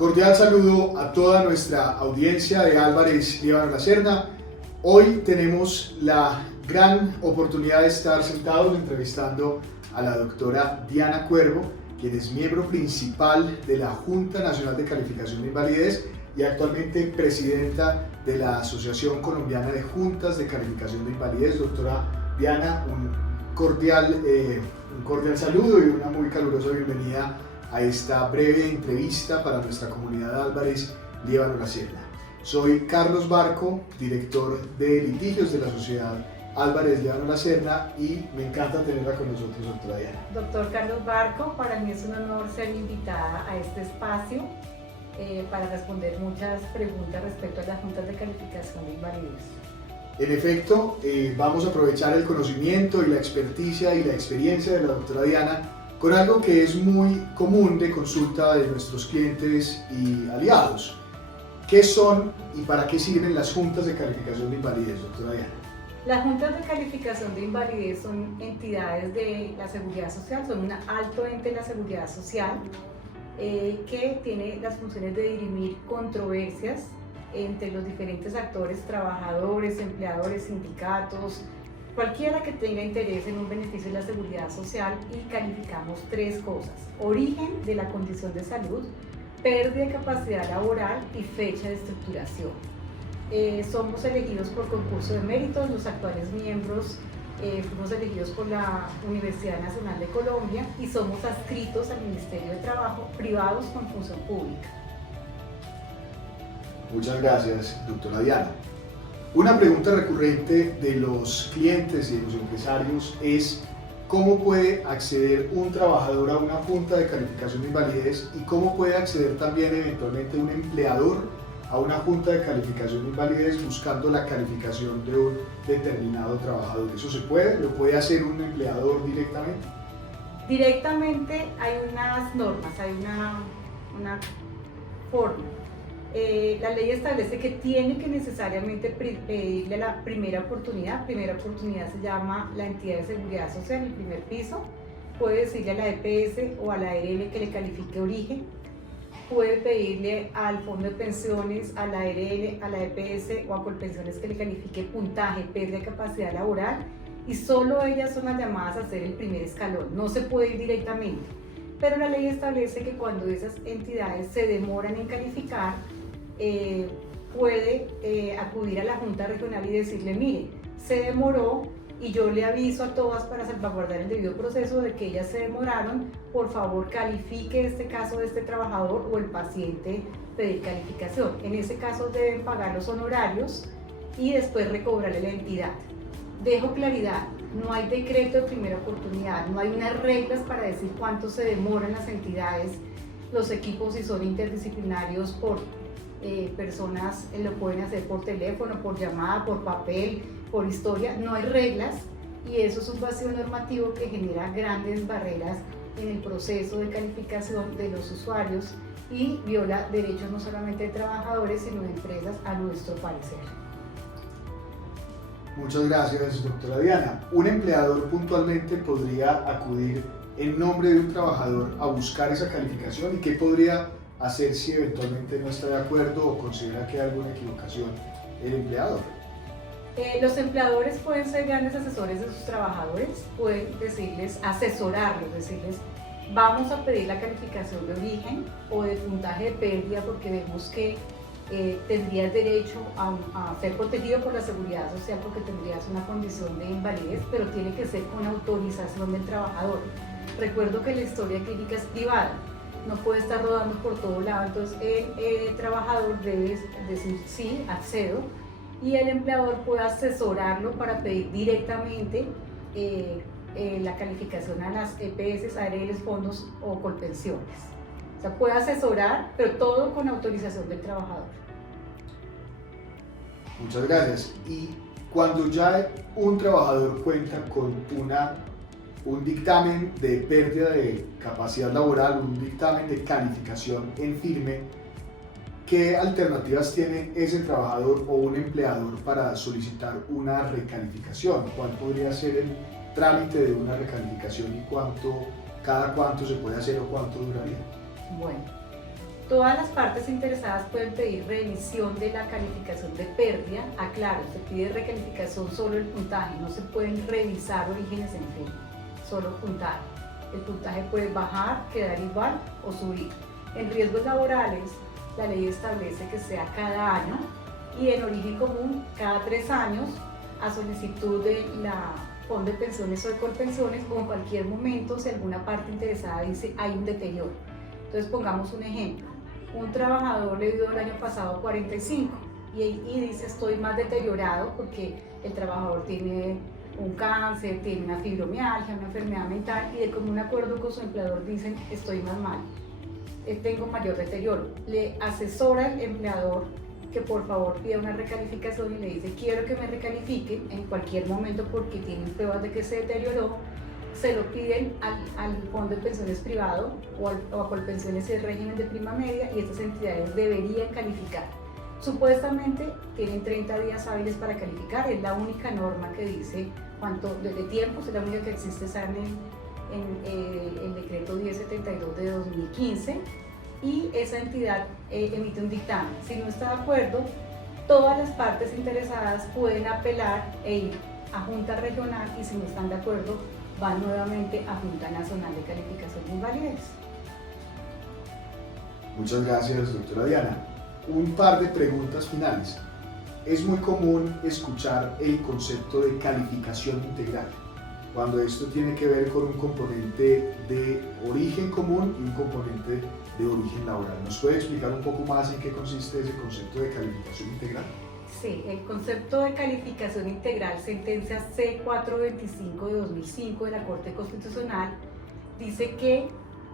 Cordial saludo a toda nuestra audiencia de Álvarez Líbano La Serna. Hoy tenemos la gran oportunidad de estar sentados entrevistando a la doctora Diana Cuervo, quien es miembro principal de la Junta Nacional de Calificación de Invalidez y actualmente presidenta de la Asociación Colombiana de Juntas de Calificación de Invalidez. Doctora Diana, un cordial saludo y una muy calurosa bienvenida a esta breve entrevista para nuestra comunidad Álvarez Líbano La Serna. Soy Carlos Barco, director de litigios de la sociedad Álvarez Líbano La Serna, y me encanta tenerla con nosotros, doctora Diana. Doctor Carlos Barco, para mí es un honor ser invitada a este espacio para responder muchas preguntas respecto a las juntas de calificación de invalidez. En efecto, vamos a aprovechar el conocimiento y la experticia y la experiencia de la doctora Diana con algo que es muy común de consulta de nuestros clientes y aliados. ¿Qué son y para qué sirven las juntas de calificación de invalidez, doctora Diana? Las juntas de calificación de invalidez son entidades de la seguridad social, son un alto ente de la seguridad social que tiene las funciones de dirimir controversias entre los diferentes actores, trabajadores, empleadores, sindicatos, cualquiera que tenga interés en un beneficio de la seguridad social, y calificamos tres cosas: origen de la condición de salud, pérdida de capacidad laboral y fecha de estructuración. Somos elegidos por concurso de méritos, los actuales miembros fuimos elegidos por la Universidad Nacional de Colombia y somos adscritos al Ministerio de Trabajo, privados con función pública. Muchas gracias, doctora Diana. Una pregunta recurrente de los clientes y de los empresarios es: ¿cómo puede acceder un trabajador a una junta de calificación de invalidez y cómo puede acceder también eventualmente un empleador a una junta de calificación de invalidez buscando la calificación de un determinado trabajador? ¿Eso se puede? ¿Lo puede hacer un empleador directamente? Directamente hay unas normas, hay una forma. La ley establece que tiene que necesariamente pedirle la primera oportunidad. Primera oportunidad se llama la entidad de seguridad social, el primer piso. Puede decirle a la EPS o a la ARL que le califique origen. Puede pedirle al fondo de pensiones, a la ARL, a la EPS o a Colpensiones que le califique puntaje, pérdida de capacidad laboral, y solo ellas son las llamadas a hacer el primer escalón. No se puede ir directamente, pero la ley establece que cuando esas entidades se demoran en calificar, puede acudir a la Junta Regional y decirle: mire, se demoró y yo le aviso a todas para salvaguardar el debido proceso de que ellas se demoraron, por favor califique este caso de este trabajador o el paciente pedir calificación. En ese caso deben pagar los honorarios y después recobrarle la entidad. Dejo claridad, no hay decreto de primera oportunidad, no hay unas reglas para decir cuánto se demoran las entidades. Los equipos, si son interdisciplinarios por personas, lo pueden hacer por teléfono, por llamada, por papel, por historia. No hay reglas, y eso es un vacío normativo que genera grandes barreras en el proceso de calificación de los usuarios y viola derechos no solamente de trabajadores sino de empresas, a nuestro parecer. Muchas gracias, doctora Diana. Un empleador puntualmente podría acudir en nombre de un trabajador a buscar esa calificación, ¿y qué podría hacer si eventualmente no está de acuerdo o considera que hay alguna equivocación el empleador? Los empleadores pueden ser grandes asesores de sus trabajadores, pueden asesorarlos, decirles: vamos a pedir la calificación de origen o de puntaje de pérdida porque vemos que tendrías derecho a ser protegido por la seguridad social porque tendrías una condición de invalidez, pero tiene que ser con autorización del trabajador. Recuerdo que la historia clínica es privada, no puede estar rodando por todo lado, entonces el trabajador debe decir: sí, accedo, y el empleador puede asesorarlo para pedir directamente la calificación a las EPS, ARLs, fondos o Colpensiones. O sea, puede asesorar, pero todo con autorización del trabajador. Muchas gracias. Y cuando ya un trabajador cuenta con un dictamen de pérdida de capacidad laboral, un dictamen de calificación en firme, ¿qué alternativas tiene ese trabajador o un empleador para solicitar una recalificación? ¿Cuál podría ser el trámite de una recalificación y cada cuánto se puede hacer o cuánto duraría? Bueno, Todas las partes interesadas pueden pedir revisión de la calificación de pérdida. Aclaro, se pide recalificación solo el puntaje, no se pueden revisar orígenes en fin, solo puntaje. El puntaje puede bajar, quedar igual o subir. En riesgos laborales, la ley establece que sea cada año y en origen común cada 3 años a solicitud de la Fondo de Pensiones o de Colpensiones o en cualquier momento si alguna parte interesada dice hay un deterioro. Entonces pongamos un ejemplo. Un trabajador le dio el año pasado 45 y dice estoy más deteriorado porque el trabajador tiene un cáncer, tiene una fibromialgia, una enfermedad mental y de común acuerdo con su empleador dicen estoy más mal, tengo mayor deterioro. Le asesora el empleador que por favor pida una recalificación y le dice quiero que me recalifiquen en cualquier momento porque tienen pruebas de que se deterioró. Se lo piden al Fondo de Pensiones privado o a Colpensiones y el régimen de prima media y estas entidades deberían calificar. Supuestamente tienen 30 días hábiles para calificar, es la única norma que dice cuánto de tiempo, es la única que existe está en el decreto 1072 de 2015 y esa entidad emite un dictamen. Si no está de acuerdo, todas las partes interesadas pueden apelar e ir a Junta Regional y si no están de acuerdo, van nuevamente a Junta Nacional de Calificación de Invalidez. Muchas gracias, doctora Diana. Un par de preguntas finales. Es muy común escuchar el concepto de calificación integral, cuando esto tiene que ver con un componente de origen común y un componente de origen laboral. ¿Nos puede explicar un poco más en qué consiste ese concepto de calificación integral? Sí, el concepto de calificación integral, sentencia C425 de 2005 de la Corte Constitucional, dice que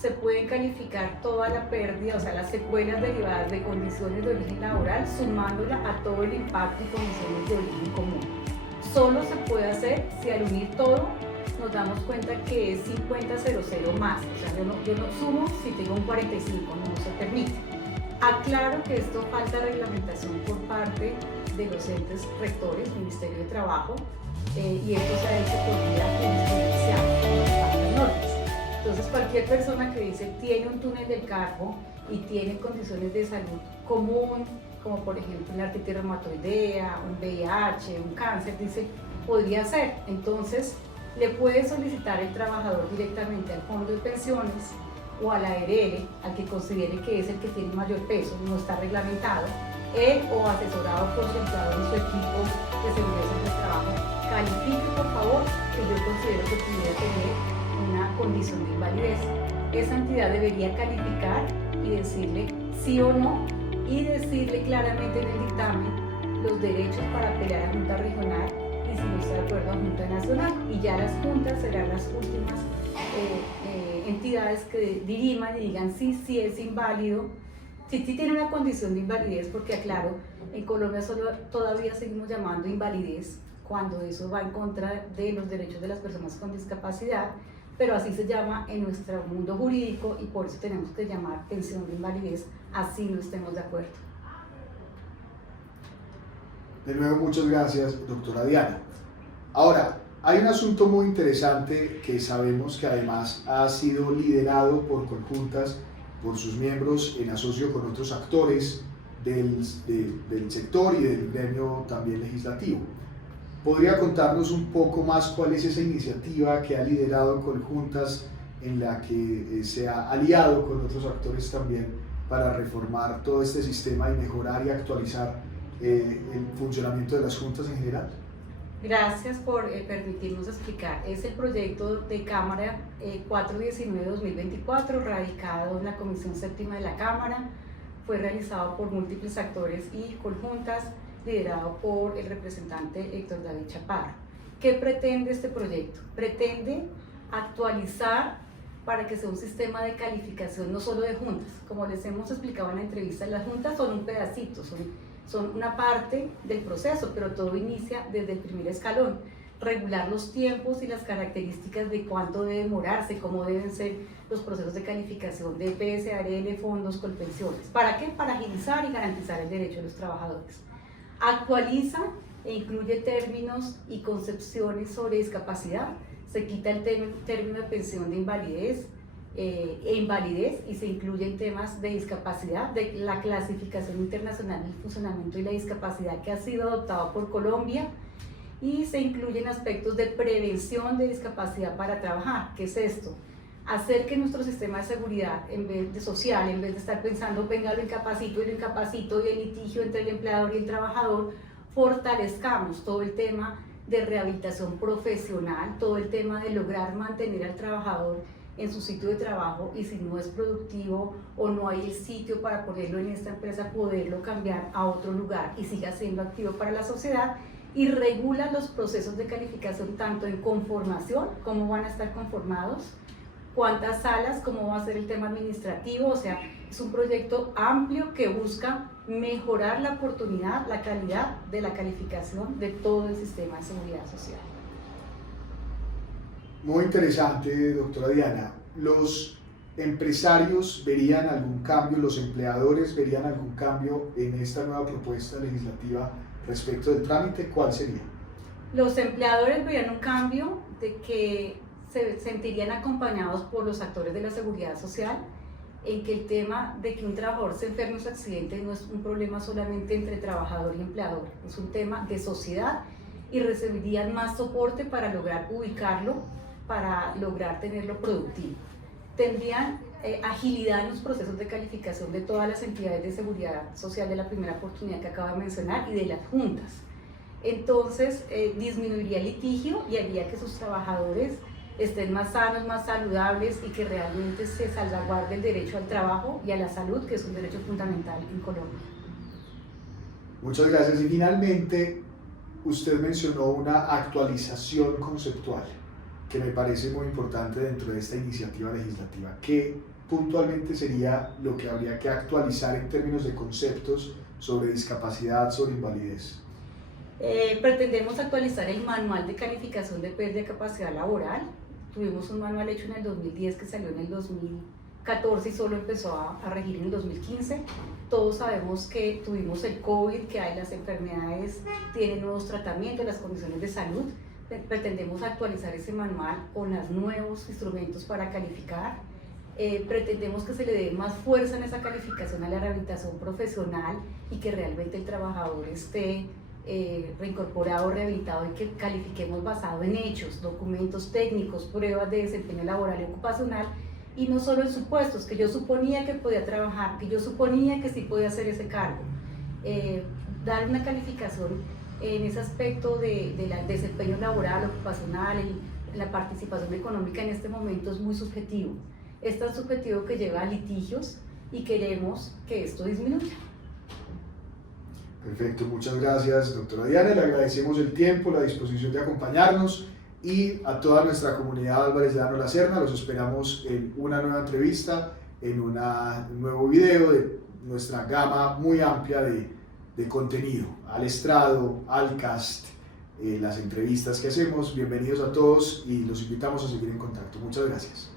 se puede calificar toda la pérdida, o sea, las secuelas derivadas de condiciones de origen laboral, sumándola a todo el impacto y condiciones de origen común. Solo se puede hacer si al unir todo nos damos cuenta que es 50-0-0 más, o sea, yo no sumo si tengo un 45, no se permite. Aclaro que esto falta reglamentación por parte de los entes rectores, Ministerio de Trabajo, y esto se ha hecho por vía jurisprudencial, no faltan normas. Entonces cualquier persona que dice tiene un túnel del carpo y tiene condiciones de salud común, como por ejemplo una artritis reumatoidea, un VIH, un cáncer, dice podría ser. Entonces le puede solicitar el trabajador directamente al Fondo de Pensiones o a la ARL, al que considere que es el que tiene mayor peso, no está reglamentado, él o asesorado por su empleador y su equipo de seguridad del trabajo, califique por favor que yo considero que pudiera tener una condición de invalidez. Esa entidad debería calificar y decirle sí o no y decirle claramente en el dictamen los derechos para pelear a Junta Regional y si no está de acuerdo a Junta Nacional. Y ya las juntas serán las últimas entidades que diriman y digan sí es inválido, sí tiene una condición de invalidez, porque aclaro, en Colombia todavía seguimos llamando invalidez cuando eso va en contra de los derechos de las personas con discapacidad, pero así se llama en nuestro mundo jurídico y por eso tenemos que llamar pensión de invalidez, así no estemos de acuerdo. De nuevo, muchas gracias, doctora Diana. Ahora, hay un asunto muy interesante que sabemos que además ha sido liderado por Coljuntas, por sus miembros en asocio con otros actores del sector y del gremio también legislativo. ¿Podría contarnos un poco más cuál es esa iniciativa que ha liderado Coljuntas en la que se ha aliado con otros actores también para reformar todo este sistema y mejorar y actualizar el funcionamiento de las juntas en general? Gracias por permitirnos explicar. Es el proyecto de Cámara 419-2024, radicado en la Comisión Séptima de la Cámara. Fue realizado por múltiples actores y Coljuntas, liderado por el representante Héctor David Chaparro. ¿Qué pretende este proyecto? Pretende actualizar para que sea un sistema de calificación no solo de juntas. Como les hemos explicado en la entrevista, las juntas son un pedacito, son una parte del proceso, pero todo inicia desde el primer escalón. Regular los tiempos y las características de cuánto debe demorarse, cómo deben ser los procesos de calificación de EPS, ARL, fondos, colpensiones. ¿Para qué? Para agilizar y garantizar el derecho de los trabajadores. Actualiza e incluye términos y concepciones sobre discapacidad. Se quita el término de pensión de invalidez, e invalidez, y se incluyen temas de discapacidad, de la clasificación internacional del funcionamiento y la discapacidad que ha sido adoptado por Colombia, y se incluyen aspectos de prevención de discapacidad para trabajar. ¿Qué es esto? Hacer que nuestro sistema de seguridad en vez de social, en vez de estar pensando venga lo incapacito y el litigio entre el empleador y el trabajador, fortalezcamos todo el tema de rehabilitación profesional, todo el tema de lograr mantener al trabajador en su sitio de trabajo, y si no es productivo o no hay el sitio para ponerlo en esta empresa, poderlo cambiar a otro lugar y siga siendo activo para la sociedad. Y regula los procesos de calificación tanto en conformación, cómo van a estar conformados, cuántas salas, cómo va a ser el tema administrativo. O sea, es un proyecto amplio que busca mejorar la oportunidad, la calidad de la calificación de todo el sistema de seguridad social. Muy interesante, doctora Diana. ¿Los empresarios verían algún cambio, los empleadores verían algún cambio en esta nueva propuesta legislativa respecto del trámite? ¿Cuál sería? Los empleadores verían un cambio de que se sentirían acompañados por los actores de la seguridad social, en que el tema de que un trabajador se enferme o se accidente no es un problema solamente entre trabajador y empleador, es un tema de sociedad, y recibirían más soporte para lograr ubicarlo, para lograr tenerlo productivo. Tendrían agilidad en los procesos de calificación de todas las entidades de seguridad social de la primera oportunidad que acabo de mencionar y de las juntas. Entonces disminuiría el litigio y haría que sus trabajadores estén más sanos, más saludables, y que realmente se salvaguarde el derecho al trabajo y a la salud, que es un derecho fundamental en Colombia. Muchas gracias. Y finalmente, usted mencionó una actualización conceptual que me parece muy importante dentro de esta iniciativa legislativa. ¿Qué puntualmente sería lo que habría que actualizar en términos de conceptos sobre discapacidad, sobre invalidez? Pretendemos actualizar el manual de calificación de pérdida de capacidad laboral. Tuvimos un manual hecho en el 2010 que salió en el 2014 y solo empezó a regir en el 2015. Todos sabemos que tuvimos el COVID, que hay las enfermedades, tienen nuevos tratamientos, las condiciones de salud. Pretendemos actualizar ese manual con los nuevos instrumentos para calificar. Pretendemos que se le dé más fuerza en esa calificación a la rehabilitación profesional, y que realmente el trabajador esté reincorporado, rehabilitado, y que califiquemos basado en hechos, documentos técnicos, pruebas de desempeño laboral y ocupacional, y no solo en supuestos, que yo suponía que podía trabajar, que yo suponía que sí podía hacer ese cargo. Dar una calificación en ese aspecto del desempeño laboral, ocupacional, la participación económica en este momento es muy subjetivo. Es tan subjetivo que lleva a litigios, y queremos que esto disminuya. Perfecto, muchas gracias, doctora Diana. Le agradecemos el tiempo, la disposición de acompañarnos, y a toda nuestra comunidad Álvarez Llano La Serna los esperamos en una nueva entrevista, en un nuevo video de nuestra gama muy amplia de contenido, al estrado, al cast, las entrevistas que hacemos. Bienvenidos a todos y los invitamos a seguir en contacto. Muchas gracias.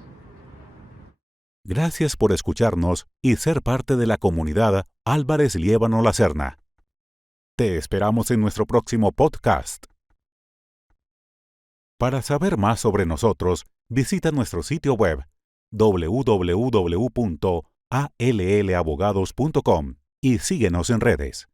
Gracias por escucharnos y ser parte de la comunidad Álvarez Llano La Serna. Te esperamos en nuestro próximo podcast. Para saber más sobre nosotros, visita nuestro sitio web www.allabogados.com y síguenos en redes.